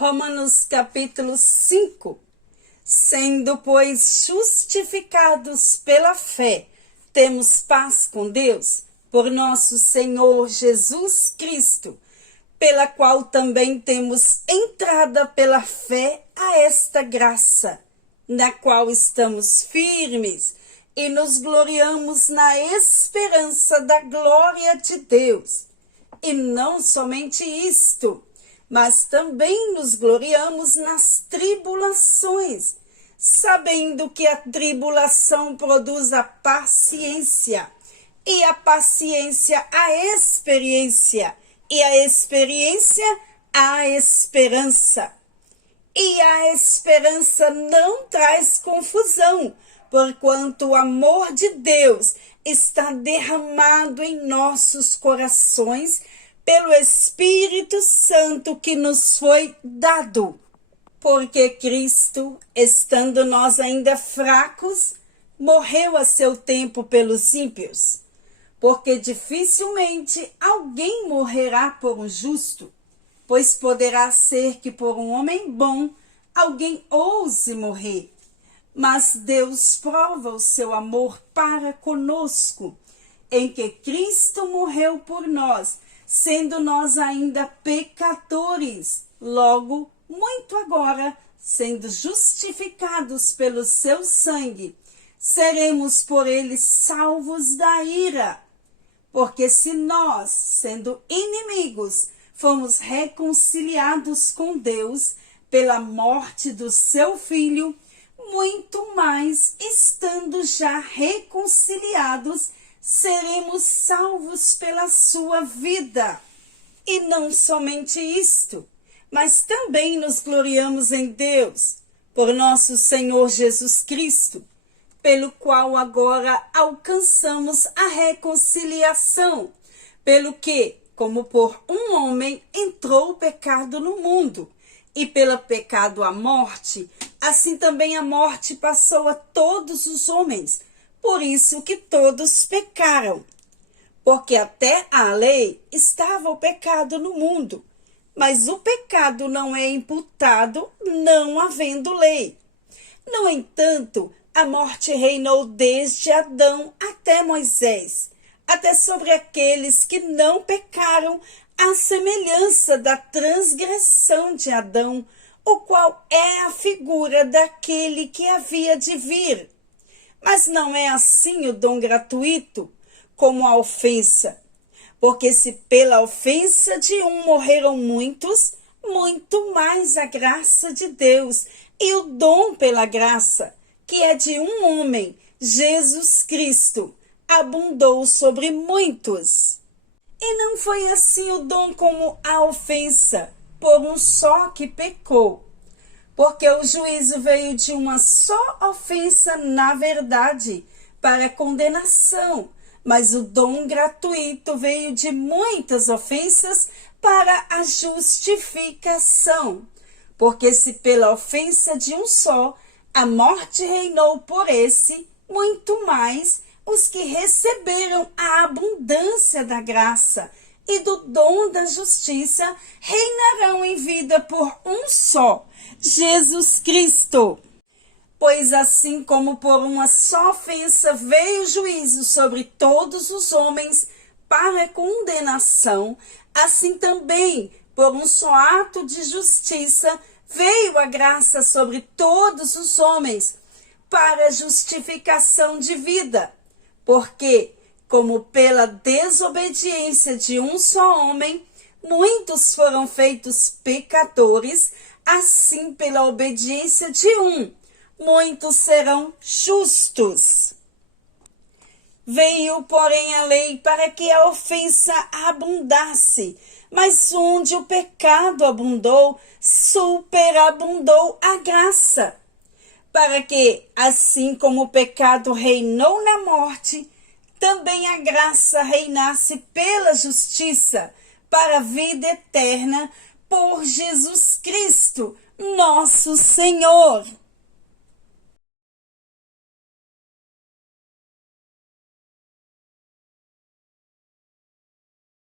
Romanos capítulo 5. Sendo, pois, justificados pela fé, temos paz com Deus, por nosso Senhor Jesus Cristo, pela qual também temos entrada pela fé a esta graça, na qual estamos firmes e nos gloriamos na esperança da glória de Deus. E não somente isto, mas também nos gloriamos nas tribulações, sabendo que a tribulação produz a paciência, e a paciência a experiência, e a experiência a esperança. E a esperança não traz confusão, porquanto o amor de Deus está derramado em nossos corações pelo Espírito Santo que nos foi dado. Porque Cristo, estando nós ainda fracos, morreu a seu tempo pelos ímpios. Porque dificilmente alguém morrerá por um justo, pois poderá ser que por um homem bom alguém ouse morrer. Mas Deus prova o seu amor para conosco, em que Cristo morreu por nós, sendo nós ainda pecadores. Logo, muito agora, sendo justificados pelo seu sangue, seremos por ele salvos da ira. Porque se nós, sendo inimigos, fomos reconciliados com Deus pela morte do seu Filho, muito mais, estando já reconciliados, seremos salvos pela sua vida. E não somente isto, mas também nos gloriamos em Deus, por nosso Senhor Jesus Cristo, pelo qual agora alcançamos a reconciliação, pelo que, como por um homem entrou o pecado no mundo, e pelo pecado a morte, assim também a morte passou a todos os homens, por isso que todos pecaram. Porque até a lei estava o pecado no mundo, mas o pecado não é imputado, não havendo lei. No entanto, a morte reinou desde Adão até Moisés, até sobre aqueles que não pecaram, à semelhança da transgressão de Adão, o qual é a figura daquele que havia de vir. Mas não é assim o dom gratuito, como a ofensa. Porque se pela ofensa de um morreram muitos, muito mais a graça de Deus e o dom pela graça, que é de um homem, Jesus Cristo, abundou sobre muitos. E não foi assim o dom como a ofensa, por um só que pecou. Porque o juízo veio de uma só ofensa, na verdade, para condenação, mas o dom gratuito veio de muitas ofensas para a justificação. Porque se pela ofensa de um só a morte reinou por esse, muito mais os que receberam a abundância da graça e do dom da justiça reinarão em vida por um só, Jesus Cristo. Pois assim como por uma só ofensa veio o juízo sobre todos os homens para condenação, assim também por um só ato de justiça veio a graça sobre todos os homens para justificação de vida. Porque, como pela desobediência de um só homem, muitos foram feitos pecadores, assim pela obediência de um, muitos serão justos. Veio, porém, a lei para que a ofensa abundasse, mas onde o pecado abundou, superabundou a graça. Para que, assim como o pecado reinou na morte, também a graça reinasse pela justiça, para a vida eterna, por Jesus Cristo, nosso Senhor.